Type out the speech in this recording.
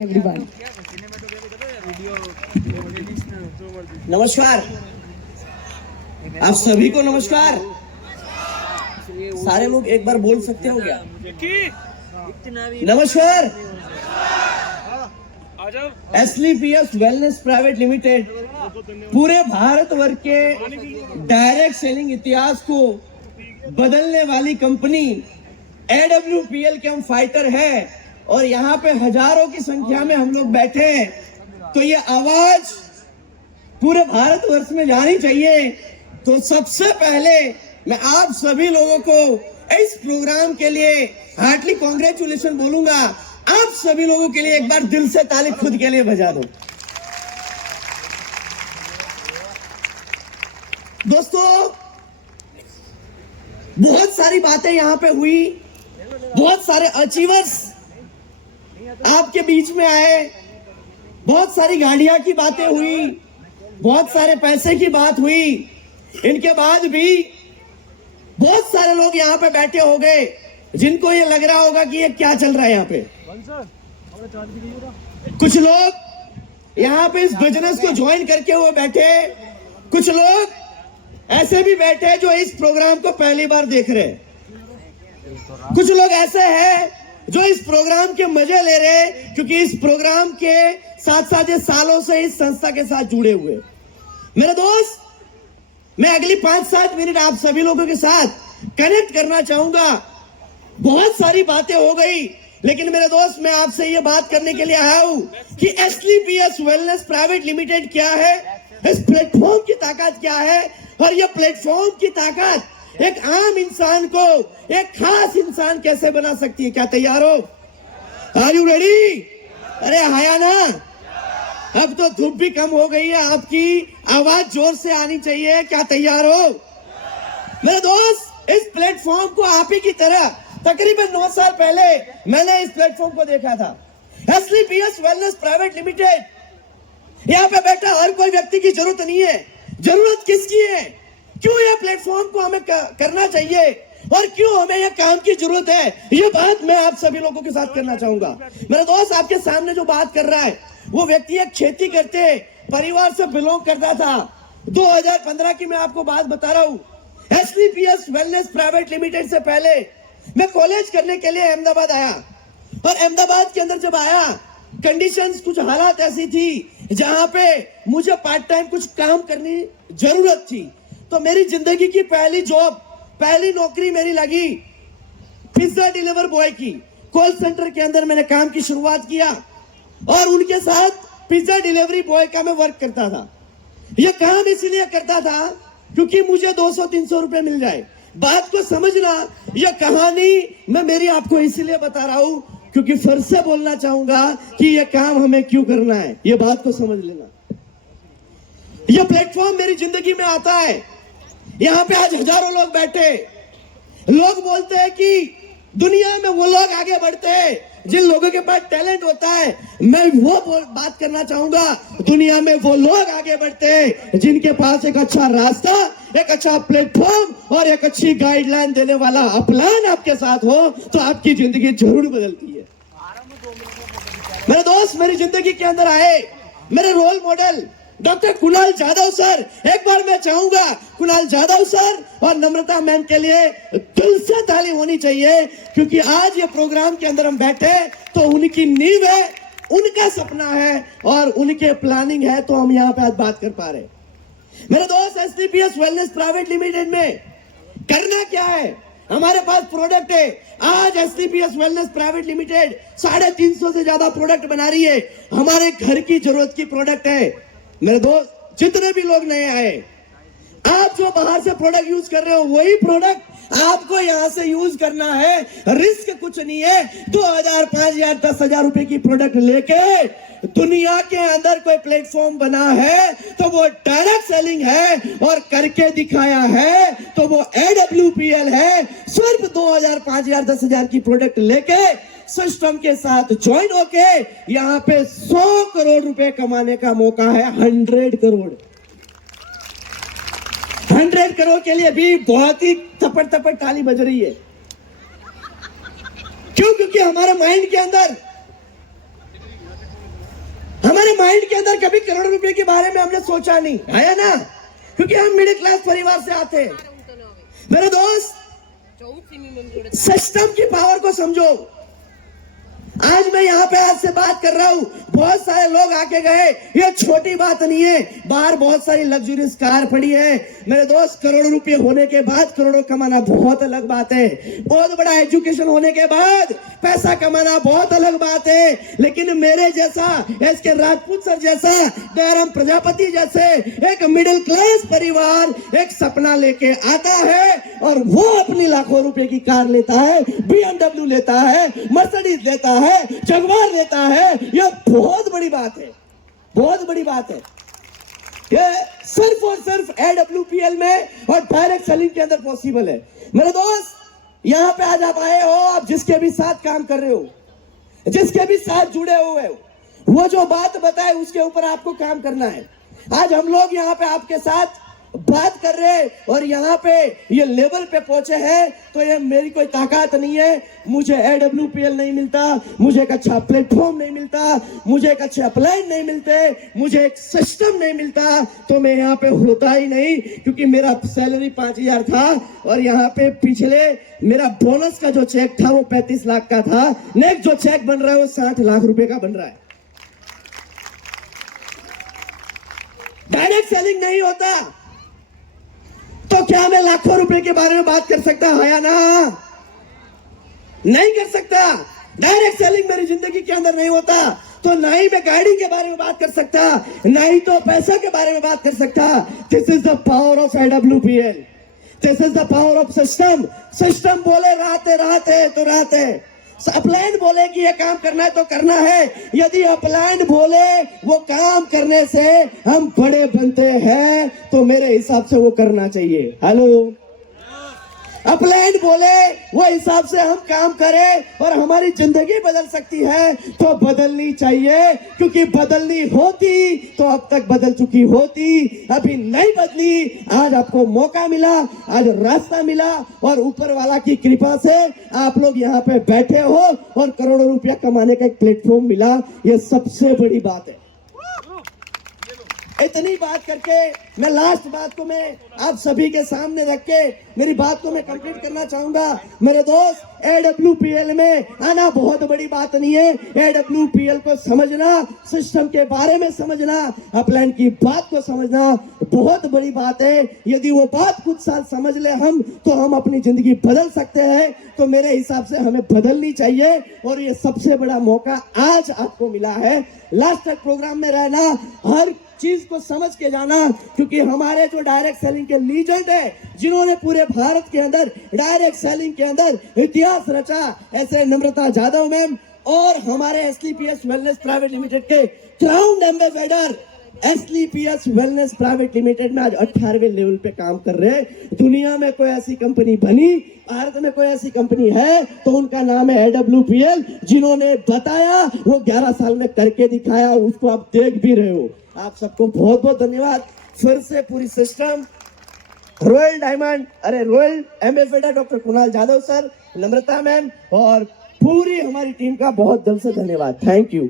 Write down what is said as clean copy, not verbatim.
everyone. नमस्कार, आप सभी को नमस्कार। सारे लोग एक बार बोल सकते हो क्या? नमस्कार। एसलीपीएस वेलनेस प्राइवेट लिमिटेड पूरे भारतवर्ष के डायरेक्ट सेलिंग इतिहास को बदलने वाली कंपनी एडब्ल्यूपीएल के हम फाइटर हैं और यहाँ पे हजारों की संख्या में हम लोग बैठे हैं। तो ये आवाज पूरे भारतवर्ष में जानी चाहिए। तो सबसे पहले मैं आप सभी लोगों को इस प्रोग्राम के लिए हार्टली कॉन्ग्रेचुलेशन बोलूंगा। आप सभी लोगों के लिए एक बार दिल से ताली खुद के लिए बजा दो। दोस्तों, बहुत सारी बातें यहां पे हुई, बहुत सारे अचीवर्स आपके बीच में आए, बहुत सारी गाड़ियां की बातें हुई, बहुत सारे पैसे की बात हुई। इनके बाद भी बहुत सारे लोग यहाँ पे बैठे हो गए जिनको ये लग रहा होगा कि ये क्या चल रहा है यहाँ पे। कुछ लोग यहाँ पे इस बिजनेस को ज्वाइन करके हुए बैठे, कुछ लोग ऐसे भी बैठे जो इस प्रोग्राम को पहली बार देख रहे, कुछ लोग ऐसे हैं जो इस प्रोग्राम के मजे ले रहे क्योंकि इस प्रोग्राम के साथ साथ ये सालों से इस संस्था के साथ जुड़े हुए। मेरे दोस्त, मैं अगली 5-7 मिनट आप सभी लोगों के साथ कनेक्ट करना चाहूंगा। बहुत सारी बातें हो गई, लेकिन मेरे दोस्त, मैं आपसे ये बात करने के लिए आया हूं कि एसलीपीएस वेलनेस प्राइवेट लिमिटेड क्या है, इस प्लेटफॉर्म की ताकत क्या है और ये प्लेटफॉर्म की ताकत एक आम इंसान को एक खास इंसान कैसे बना सकती है। क्या तैयार हो? Are you ready? अरे हाया ना, अब तो धूप भी कम हो गई है, आपकी आवाज जोर से आनी चाहिए। क्या तैयार हो? मेरे दोस्त, इस प्लेटफॉर्म को आप ही की तरह तकरीबन 9 साल पहले मैंने इस प्लेटफॉर्म को देखा था। एसलीपीएस वेलनेस प्राइवेट लिमिटेड, यहाँ पे बैठा हर कोई व्यक्ति की जरूरत नहीं है। जरूरत किसकी है? क्यों ये प्लेटफॉर्म को हमें करना चाहिए और क्यों हमें ये काम की जरूरत है, ये बात मैं आप सभी लोगों के साथ करना चाहूंगा। मेरे दोस्त, आपके सामने जो बात कर रहा है वो व्यक्ति एक खेती करते परिवार से बिलोंग करता था। 2015 की मैं आपको बात बता रहा हूँ। एसलीपीएस वेलनेस प्राइवेट लिमिटेड से पहले मैं कॉलेज करने के लिए अहमदाबाद आया और अहमदाबाद के अंदर जब आया, कंडीशंस, कुछ हालात ऐसी थी जहां पे मुझे पार्ट टाइम कुछ काम करनी जरूरत थी। तो मेरी जिंदगी की पहली जॉब, पहली नौकरी मेरी लगी पिज्जा डिलीवर बॉय की। कॉल सेंटर के अंदर मैंने काम की शुरुआत किया और उनके साथ पिज्जा डिलीवरी बॉय का मैं वर्क करता था। यह काम इसलिए करता था क्योंकि मुझे 200-300 रुपए मिल जाए। बात को समझना, यह कहानी मैं मेरी आपको इसलिए बता रहा हूं क्योंकि फिर से बोलना चाहूंगा कि यह काम हमें क्यों करना है, यह बात को समझ लेना। यह प्लेटफॉर्म मेरी जिंदगी में आता है। यहाँ पे आज हजारों लोग बैठे, लोग बोलते हैं कि दुनिया में वो लोग आगे बढ़ते हैं जिन लोगों के पास टैलेंट होता है। मैं वो बात करना चाहूंगा, दुनिया में वो लोग आगे बढ़ते हैं जिनके पास एक अच्छा रास्ता, एक अच्छा प्लेटफॉर्म और एक अच्छी गाइडलाइन देने वाला अपलान आपके साथ हो तो आपकी जिंदगी जरूर बदलती है। मेरे दोस्त, मेरी जिंदगी के अंदर आए मेरे role model doctor Kunal Jadhav sir. एक बार मैं चाहूंगा कुणाल जाधव सर और नम्रता मैम के लिए दिल से ताली होनी चाहिए क्योंकि आज ये प्रोग्राम के अंदर हम बैठे तो उनकी नींव है, उनका सपना है और उनके प्लानिंग है, तो हम यहाँ पे आज बात कर पा रहे। मेरे दोस्त, एसलीपीएस वेलनेस प्राइवेट लिमिटेड में करना क्या है? हमारे पास प्रोडक्ट है। आज एसलीपीएस वेलनेस प्राइवेट लिमिटेड 350 से ज्यादा प्रोडक्ट बना रही है। हमारे घर की जरूरत की प्रोडक्ट है। मेरे दोस्त, जितने भी लोग नए आए, आप जो बाहर से प्रोडक्ट यूज कर रहे हो वही प्रोडक्ट आपको यहाँ से यूज करना है। रिस्क कुछ नहीं है। 2000, 5000, 10,000 रुपए की प्रोडक्ट लेके दुनिया के अंदर कोई प्लेटफॉर्म बना है तो वो डायरेक्ट सेलिंग है और करके दिखाया है तो वो एडब्ल्यूपीएल है। सिर्फ 2000, 5000, 10,000 की प्रोडक्ट लेके सिस्टम के साथ ज्वाइन होके यहाँ पे 100 करोड़ रुपए कमाने का मौका है। 100 करोड़ 100 करोड़ के लिए भी बहुत ही थप्पड़ थप्पड़ ताली बज रही है। क्यों? क्योंकि हमारे माइंड के अंदर माइंड के अंदर कभी करोड़ रुपए के बारे में हमने सोचा नहीं, आया ना, क्योंकि हम मिडिल क्लास परिवार से आते हैं। मेरे दोस्त, सिस्टम की पावर को समझो। आज मैं यहाँ पे आज से बात कर रहा हूँ, बहुत सारे लोग आके गए, ये छोटी बात नहीं है। बाहर बहुत सारी लग्जरियस कार पड़ी है। मेरे दोस्त, करोड़ रुपए होने के बाद करोड़ों कमाना बहुत अलग बात है। बहुत बड़ा एजुकेशन होने के बाद पैसा कमाना बहुत अलग बात है। लेकिन मेरे जैसा, एस.के. राजपूत सर जैसा, दयाराम प्रजापति जैसे एक मिडिल क्लास परिवार एक सपना लेके आता है और वो अपनी लाखों रुपए की कार लेता है, BMW लेता है, मर्सिडीज लेता है, जगुआर लेता है। यह बहुत बड़ी बात है, बहुत बड़ी बात है। ये सिर्फ और सिर्फ AWPL में और डायरेक्ट सेलिंग के अंदर पॉसिबल है। मेरे दोस्त, यहां पे आज आप आए हो, आप जिसके भी साथ काम कर रहे हो, जिसके भी साथ जुड़े हुए हो, वो जो बात बताए उसके ऊपर आपको काम करना है। आज हम लोग यहाँ पे आपके साथ बात कर रहे हैं और यहाँ पे ये लेवल पे पहुंचे हैं, तो ये मेरी कोई ताकत नहीं है। मुझे AWPL नहीं मिलता, मुझे एक अच्छा प्लेटफॉर्म नहीं मिलता, मुझे एक अच्छे अपलाइन नहीं मिलते, मुझे एक सिस्टम नहीं मिलता, तो मैं यहाँ पे होता ही नहीं। क्योंकि मेरा सैलरी 5,000 था और यहाँ पे पिछले मेरा बोनस का जो चेक था वो 35 लाख का था। नेक्स्ट जो चेक बन रहा है वो 60 लाख रुपए का बन रहा है। डायरेक्ट सेलिंग नहीं होता तो क्या मैं लाखों रुपए के बारे में बात कर सकता है या ना? नहीं कर सकता। डायरेक्ट सेलिंग मेरी जिंदगी के अंदर नहीं होता तो ना ही मैं गाड़ी के बारे में बात कर सकता, ना ही तो पैसा के बारे में बात कर सकता। This is the power of AWPL, this is the power of system. System बोले रहते रहते तो रहते, अपलाइन बोले कि ये काम करना है तो करना है। यदि अपलाइन बोले वो काम करने से हम बड़े बनते हैं तो मेरे हिसाब से वो करना चाहिए। हेलो, अपलाइन बोले वो हिसाब से हम काम करें और हमारी जिंदगी बदल सकती है तो बदलनी चाहिए। क्योंकि बदलनी होती तो अब तक बदल चुकी होती, अभी नहीं बदली। आज आपको मौका मिला, आज रास्ता मिला और ऊपर वाला की कृपा से आप लोग यहाँ पे बैठे हो और करोड़ों रुपया कमाने का एक प्लेटफॉर्म मिला। ये सबसे बड़ी बात है। इतनी बात करके मैं लास्ट बात को मैं आप सभी के सामने रख के मेरी बात को मैं कंप्लीट करना चाहूंगा। मेरे दोस्त, AWPL में आना बहुत बड़ी बात नहीं है। AWPL को समझना, सिस्टम के बारे में समझना, अपलाइन की बात को समझना बहुत बड़ी बात है। यदि वो बात कुछ साल समझ ले हम, तो हम अपनी जिंदगी बदल सकते हैं। तो मेरे हिसाब से हमें बदलनी चाहिए और ये सबसे बड़ा मौका आज आपको मिला है। लास्ट तक प्रोग्राम में रहना, हर चीज को समझ के जाना, क्योंकि हमारे जो डायरेक्ट सेलिंग के लीजेंड है, जिन्होंने पूरे भारत के अंदर डायरेक्ट सेलिंग के अंदर इतिहास रचा, ऐसे नम्रता जाधव मैम और हमारे SLPS वेलनेस प्राइवेट लिमिटेड के crown ambassador SLPS wellness private limited में आज 18वें लेवल पे काम कर रहे हैं। दुनिया में कोई ऐसी कंपनी बनी, भारत में कोई ऐसी कंपनी है तो उनका नाम है AWPL। जिन्होंने बताया वो 11 साल में करके दिखाया, उसको आप देख भी रहे हो। आप सबको बहुत बहुत धन्यवाद। फिर से पूरी system, royal diamond, royal ambassador doctor Kunal Jadhav sir, Namrata ma'am और पूरी हमारी टीम का बहुत दिल से धन्यवाद। Thank you.